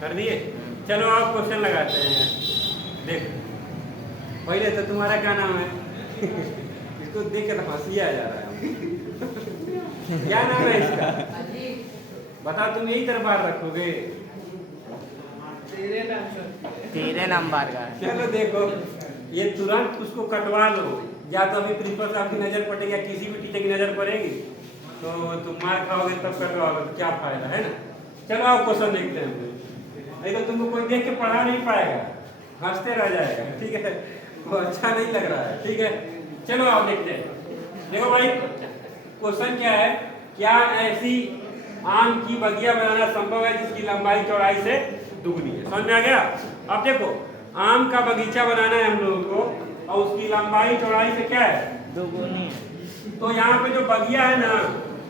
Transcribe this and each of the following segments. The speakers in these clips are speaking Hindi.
कर दिए। चलो आप क्वेश्चन लगाते हैं। देख पहले तो तुम्हारा क्या नाम है? इसको देख के तो हंसी आ जा रहा है। क्या नाम है इसका? बता, तुम यही दरबार रखोगे? तेरे नंबर का। चलो देखो, ये तुरंत उसको कटवा लो, या तो अभी प्रिंसिपल साहब की नजर पड़ेगी या किसी भी टीचर की नजर पड़ेगी तो तुम मार खाओगे, तब कटवाओगे, क्या फायदा है ना। चलो आप क्वेश्चन देखते हैं। नहीं तो तुमको कोई देख के पढ़ा नहीं पाएगा, हंसते रह जाएगा, ठीक है, वो अच्छा नहीं लग रहा है, ठीक है। चलो आप देखते हैं। देखो भाई, क्वेश्चन क्या है, क्या ऐसी आम की बगिया बनाना संभव है जिसकी लंबाई चौड़ाई से दुगनी है? समझ में आ गया? अब देखो, आम का बगीचा बनाना है हम लोगों को और उसकी लंबाई चौड़ाई से क्या है? दुगुनी। तो यहाँ पे जो बगिया है ना,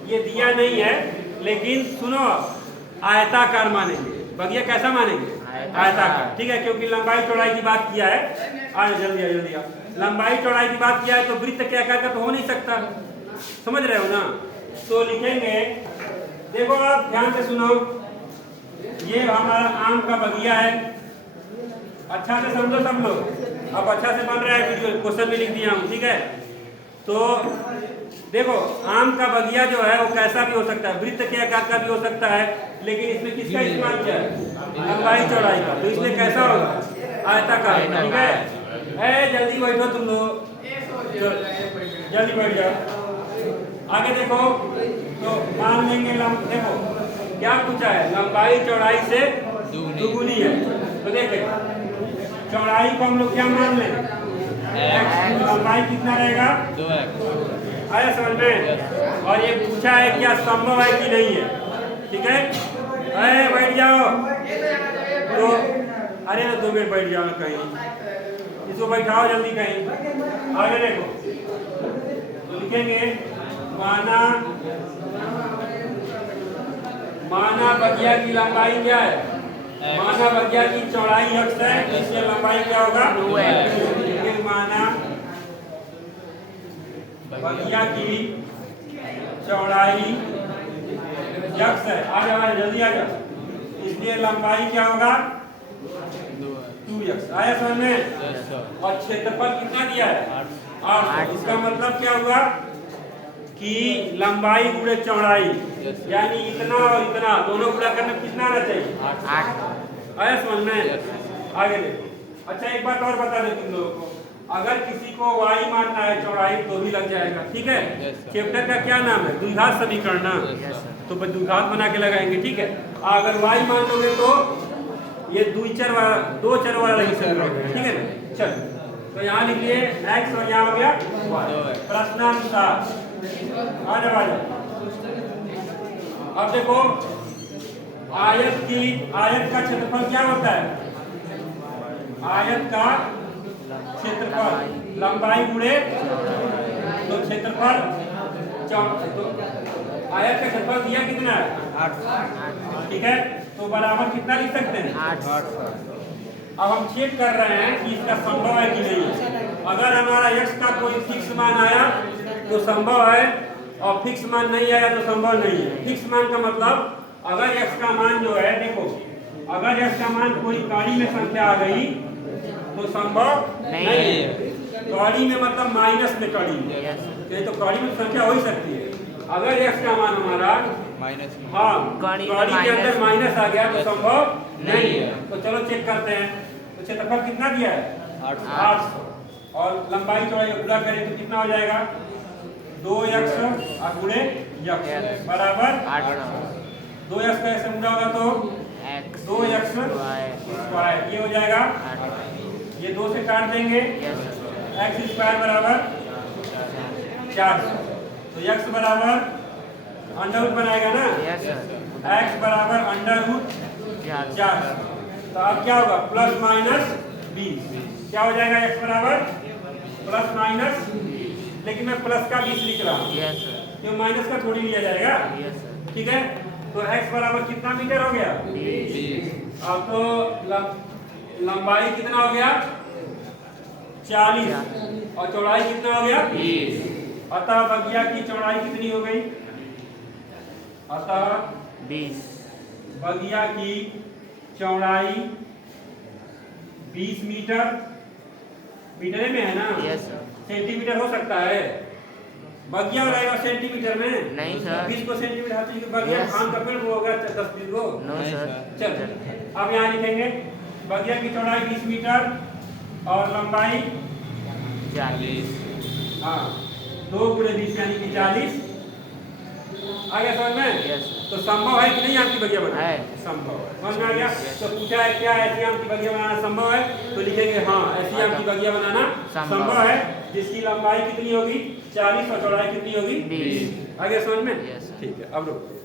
ये दिया नहीं है, लेकिन सुनो, आयताकार मानेंगे। बगिया कैसा मानेंगे? आयताकार, ठीक है, क्योंकि लंबाई चौड़ाई की बात किया है। जल्दी आ। लंबाई चौड़ाई की बात किया है तो वृत्त के आकार का तो हो नहीं सकता, समझ रहे हो ना। तो लिखेंगे, देखो आप ध्यान से सुनो, ये हमारा आम का बगिया है। अच्छा से समझो सब लोग, अब अच्छा से बन रहा है वीडियो, क्वेश्चन भी लिख दिया हूँ, ठीक है। तो देखो, आम का बगिया जो है वो कैसा भी हो सकता है, वृत्त के आकार का भी हो सकता है, लेकिन इसमें किसका इस्तेमाल किया है? लंबाई चौड़ाई का। तो इसलिए कैसा होगा? आयताकार, ठीक है। जल्दी बैठो तुम लोग, जल्दी बैठ जाओ। आगे देखो, तो मान लेंगे देखो क्या पूछा है, लंबाई चौड़ाई से दुगुनी है। तो देखे, चौड़ाई को हम लोग क्या मान लें? लंबाई कितना रहेगा? 2x। आया समझ में? और ये पूछा है क्या संभव है कि नहीं है, ठीक है। अरे बैठ जाओ तो, अरे ना 2 मिनट बैठ जाओ कहीं, इसको बैठाओ जल्दी कहीं। आगे देखो, तो लिखेंगे माना बगिया की लंबाई क्या है? माना बगिया की चौड़ाई x है, इसकी लंबाई क्या होगा? 2x। माना बगिया की चौड़ाई x है, आ जाओ जल्दी आ जाओ, इसलिए लंबाई क्या होगा? 2x। आया समझ में? और क्षेत्रफल कितना दिया है? 8। इसका मतलब क्या हुआ कि लंबाई गुणे चौड़ाई, यानी इतना और इतना दोनों गुणा करने में कितना आना चाहिए? 8। आया समझ में? आगे देखो। अच्छा एक बात और बता दे तुम लोगों को, अगर किसी को y मानना है चौड़ाई तो भी लग जाएगा, ठीक है। चैप्टर का क्या नाम है? द्विघात समीकरण ना, तो द्विघात बना के लगाएंगे, ठीक है। अगर y मान लोगे तो ये दो चर वाला समीकरण, ठीक है ना। चल, तो यहाँ लिखिए x और यहाँ हो गया y। प्रश्नानुसार आ जाओ। अब देखो, आयत का क्षेत्रफल क्या होता है? आयत का क्षेत्रफल लंबाई गुणे तो क्षेत्रफल, तो आयत का क्षेत्रफल दिया कितना है? 8, ठीक है। तो बराबर कितना लिख सकते हैं? 8। अब हम चेक कर रहे हैं कि इसका संभव है कि नहीं। अगर हमारा x का कोई फिक्स मान आया तो संभव है, और फिक्स मान नहीं आया तो संभव नहीं है। फिक्स मान का मतलब, अगर x का मान जो है, देखो अगर x का मान कोई कड़ी में संख्या आ गई तो संभव नहीं है। कड़ी में मतलब माइनस में कड़ी में, तो कड़ी में संख्या हो ही सकती है। अगर x का मान हमारा माइनस, हाँ कड़ी के अंदर माइनस आ गया तो संभव नहीं है। तो चलो चेक करते हैं। तो क्षेत्रफल कितना दिया है? 800। और लंबाई चौड़ाई गुणा करें तो कितना हो जाएगा? 2x गुणे x बराबर 800। 2x का ऐसे गुणा होगा तो 2x स्क्वायर, ये हो जाएगा। ये 2 से काट देंगे, x स्क्वायर बराबर 400। तो x बराबर अंडर रूट बनाएगा ना, x बराबर अंडर रूट 400। तो अब क्या होगा? Plus minus 20। क्या हो जाएगा? x बराबर प्लस माइनस, लेकिन मैं प्लस का 20 लिख रहा हूँ, क्यों माइनस का थोड़ी लिया जाएगा, ठीक है। तो x बराबर कितना मीटर हो गया? 20। अब तो लंबाई कितना हो गया? 40, और चौड़ाई कितना हो गया? 20। अतः बगिया की चौड़ाई कितनी हो गई? अतः 20। बगिया की चौड़ाई 20 मीटर, मीटर में है ना? Yes sir. सेंटीमीटर हो सकता है? बगिया रहेगा सेंटीमीटर में? नहीं सर। 20 को सेंटीमीटर हाथ से बगिया Yes. धान का पेड़ वो होगा 10 को? No sir. चल अब यहाँ लिखेंगे बगिया की चौड़ाई 20 मीटर और लंबाई 40। हाँ 2 × 20 यानी कि 40। आ गया समझ में? यस। तो संभव है कि नहीं आम की बगिया बनाना? है। संभव है। समझ में आ गया? Yes. तो पूछा है क्या ऐसी आम की बगिया बनाना संभव है? तो लिखेंगे हाँ ऐसी आम की बगिया बनाना संभव है जिसकी लंबाई कितनी होगी 40 और चौड़ाई कितनी होगी 20। आ गया समझ में? Yes. ठीक है अब रुको।